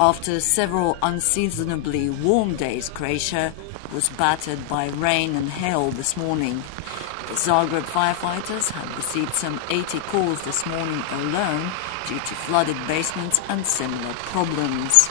After several unseasonably warm days, Croatia was battered by rain and hail this morning. The Zagreb firefighters had received some 80 calls this morning alone due to flooded basements and similar problems.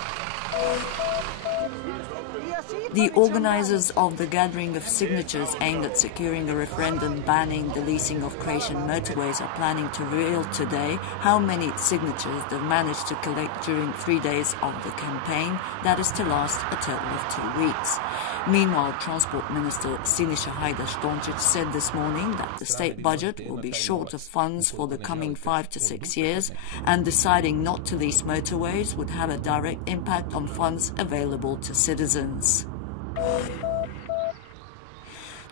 The organizers of the gathering of signatures aimed at securing a referendum banning the leasing of Croatian motorways are planning to reveal today how many signatures they've managed to collect during 3 days of the campaign that is to last a total of 2 weeks. Meanwhile, Transport Minister Siniša Hajdaš-Dončić said this morning that the state budget will be short of funds for the coming 5 to 6 years, and deciding not to lease motorways would have a direct impact on funds available to citizens.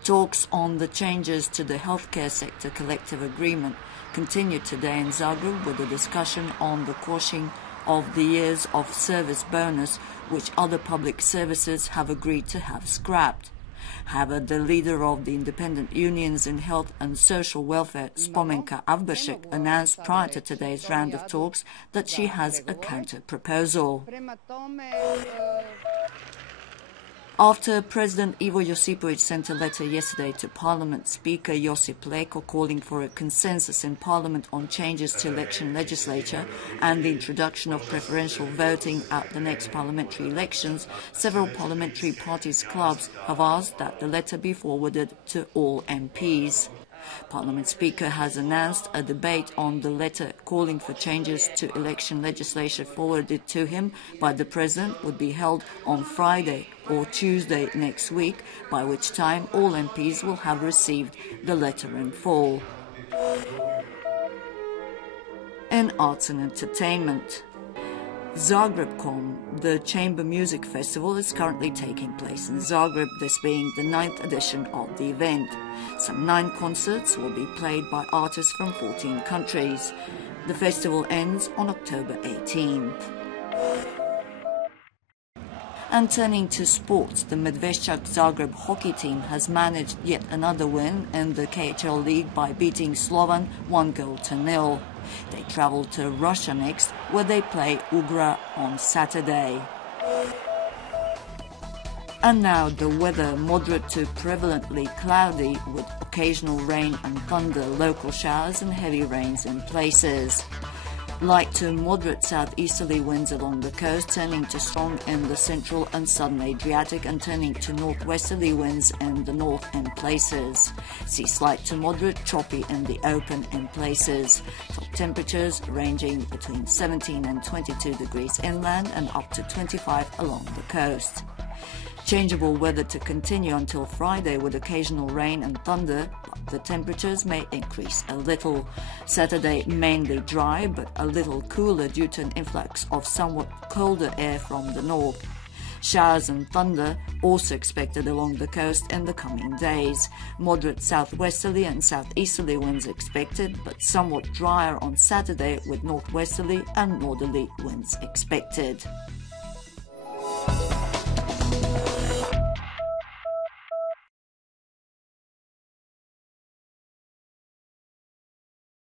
Talks on the changes to the healthcare sector collective agreement continued today in Zagreb with a discussion on the quashing of the years of service bonus, which other public services have agreed to have scrapped. However, the leader of the independent unions in health and social welfare, Spomenka Avbašek, announced prior to today's round of talks that she has a counter-proposal. After President Ivo Josipović sent a letter yesterday to Parliament Speaker Josip Leko calling for a consensus in Parliament on changes to election legislature and the introduction of preferential voting at the next parliamentary elections, several parliamentary parties' clubs have asked that the letter be forwarded to all MPs. Parliament Speaker has announced a debate on the letter calling for changes to election legislation forwarded to him by the President would be held on Friday or Tuesday next week, by which time all MPs will have received the letter in full. In arts and entertainment, ZagrebCon, the chamber music festival, is currently taking place in Zagreb, this being the 9th edition of the event. Some 9 concerts will be played by artists from 14 countries. The festival ends on October 18th. And turning to sports, the Medveščak Zagreb hockey team has managed yet another win in the KHL League by beating Slovan 1-0. They travel to Russia next, where they play Ugra on Saturday. And now the weather, moderate to prevalently cloudy with occasional rain and thunder, local showers and heavy rains in places. Light to moderate southeasterly winds along the coast, turning to strong in the central and southern Adriatic and turning to northwesterly winds in the north in places. Seas slight to moderate, choppy in the open in places. Top temperatures ranging between 17 and 22 degrees inland and up to 25 along the coast. Changeable weather to continue until Friday with occasional rain and thunder, but the temperatures may increase a little. Saturday mainly dry but a little cooler due to an influx of somewhat colder air from the north. Showers and thunder also expected along the coast in the coming days. Moderate southwesterly and southeasterly winds expected, but somewhat drier on Saturday with northwesterly and northerly winds expected.